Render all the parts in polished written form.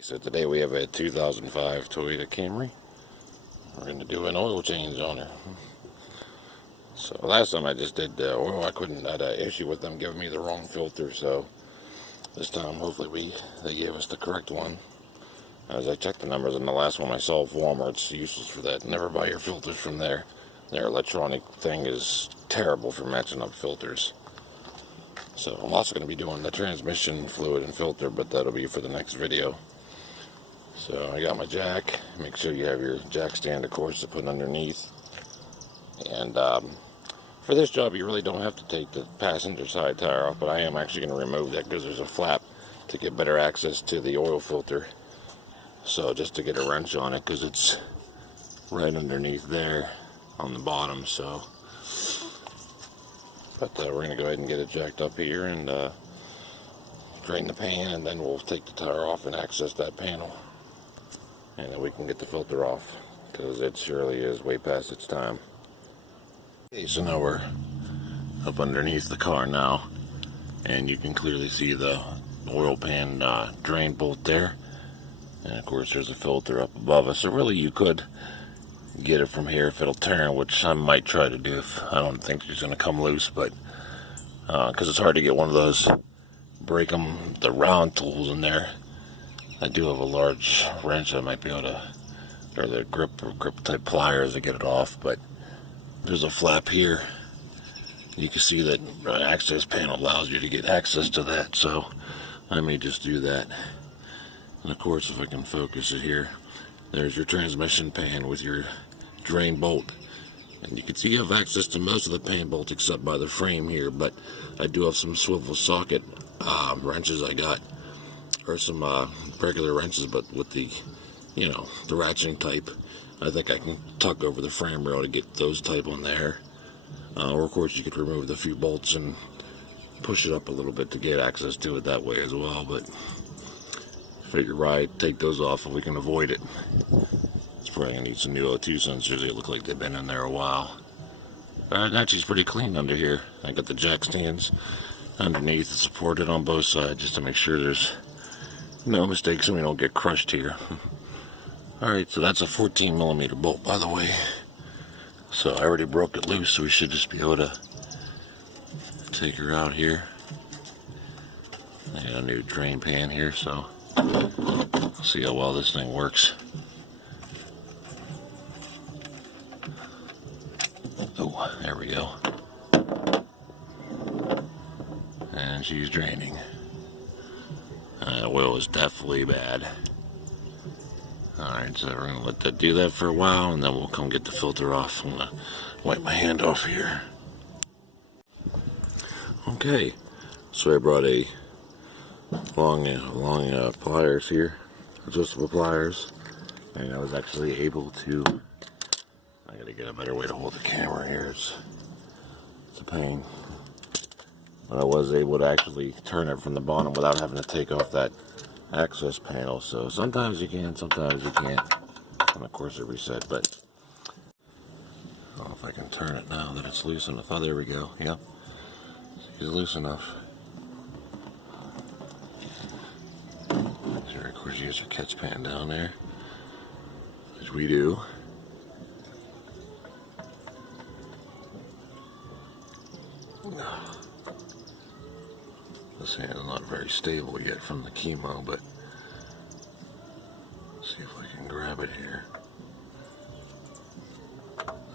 So today we have a 2005 Toyota Camry. We're going to do an oil change on her. So last time I just did the oil, I had an issue with them giving me the wrong filter. So this time hopefully they gave us the correct one. As I checked the numbers on the last one I saw at Walmart, it's useless for that. Never buy your filters from there. Their electronic thing is terrible for matching up filters. So I'm also going to be doing the transmission fluid and filter, but that'll be for the next video. So I got my jack. Make sure you have your jack stand, of course, to put underneath. And for this job, you really don't have to take the passenger side tire off, but I am actually going to remove that because there's a flap to get better access to the oil filter. So just to get a wrench on it, because it's right underneath there on the bottom. So, but we're going to go ahead and get it jacked up here and drain the pan, and then we'll take the tire off and access that panel. And then we can get the filter off, because it surely is way past its time. Okay, so now we're up underneath the car now, and you can clearly see the oil pan drain bolt there. And of course there's a filter up above us, so really you could get it from here if it'll turn, which I might try to do if I don't think it's going to come loose, but because it's hard to get one of those break the round tools in there. I do have a large wrench I might be able to, or the grip type pliers to get it off, but there's a flap here. You can see that access panel allows you to get access to that, so I may just do that. And of course, if I can focus it here, there's your transmission pan with your drain bolt. And you can see you have access to most of the pan bolts except by the frame here, but I do have some swivel socket wrenches I got, or some regular wrenches, but with the, the ratcheting type. I think I can tuck over the frame rail to get those type on there. Or of course you could remove the few bolts and push it up a little bit to get access to it that way as well, but figure right, take those off if we can avoid it. It's probably gonna need some new O2 sensors. They look like they've been in there a while. But actually it's pretty clean under here. I got the jack stands underneath, supported on both sides, just to make sure there's no mistakes so we don't get crushed here. Alright, so that's a 14mm bolt, by the way. So I already broke it loose, so we should just be able to take her out here. I got a new drain pan here, so see how well this thing works. Oh, there we go. And she's draining. Oil is definitely bad. Alright, so we're going to let that do that for a while, and then we'll come get the filter off. I'm going to wipe my hand off here. Okay, so I brought a long pliers here, adjustable pliers, and I was actually able to, I got to get a better way to hold the camera here, it's a pain. But I was able to actually turn it from the bottom without having to take off that access panel. So sometimes you can, sometimes you can't. And of course it reset, but I don't know if I can turn it now that it's loose enough. Oh, there we go. Yep. It's loose enough. So of course you get your catch pan down there, which we do. This hand is not very stable yet from the chemo, but let's see if I can grab it here.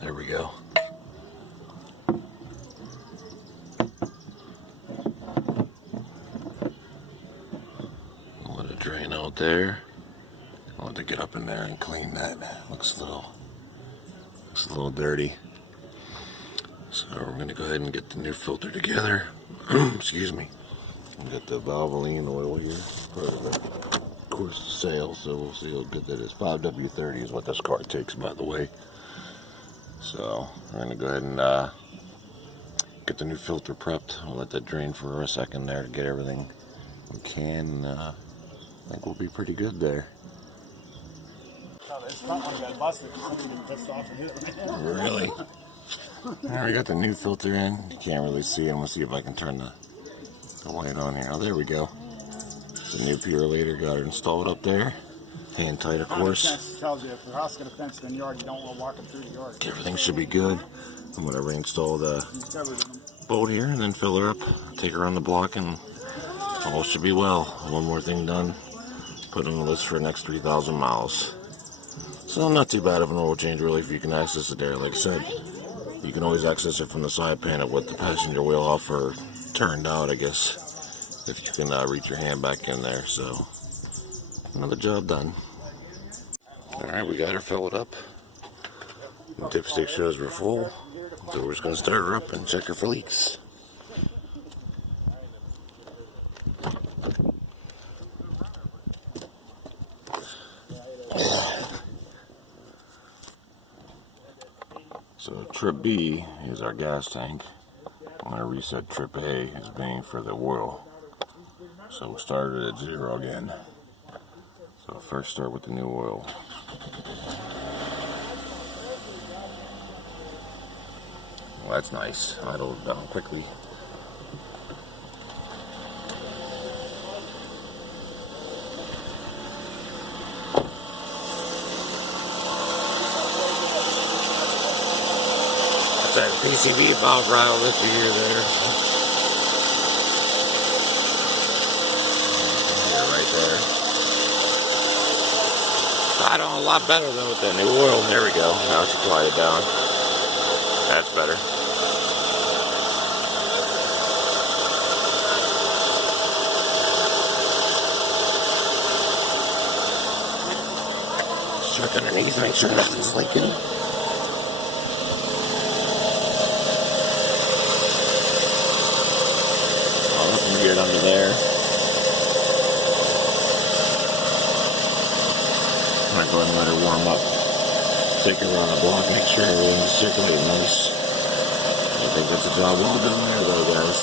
There we go. I'll let it drain out there. I'll have to get up in there and clean that. Looks a little dirty. So we're going to go ahead and get the new filter together. Excuse me. We got the Valvoline oil here, part of the course sale, so we'll see how good that is. 5W30 is what this car takes, by the way. So we're going to go ahead and get the new filter prepped. I'll let that drain for a second there to get everything we can. I think we'll be pretty good there. Really? Alright, we got the new filter in. You can't really see it. I'm going to see if I can turn the light on here. Oh, there we go. It's a new purelator, got it installed up there. Hand tight, of course. Fence tells you if the house got a fence in the yard, you don't want to walk them through the yard. Everything should be good. I'm going to reinstall the bolt here and then fill her up, take her on the block, and all should be well. One more thing done, put on the list for the next 3,000 miles. So not too bad of an oil change really if you can access it there. Like I said, you can always access it from the side panel with the passenger wheel off or turned out, I guess, if you can reach your hand back in there. So another job done. Alright, we got her filled up. The dipstick shows we're full. So we're just going to start her up and check her for leaks. So trip B is our gas tank. I'm going to reset trip A as being for the oil. So we started at 0 again. So first start with the new oil. Well, that's nice. Idled down quickly. That's that PCB valve rattle this year there. Right there. I don't a lot better though with that new oil. There we go. Now she quiet down. That's better. Check underneath, make sure nothing's leaking. Oh, nothing weird under there. Might go ahead and let her warm up. Take her around the block, make sure everything's circulating nice. I think that's a job well done there though, guys.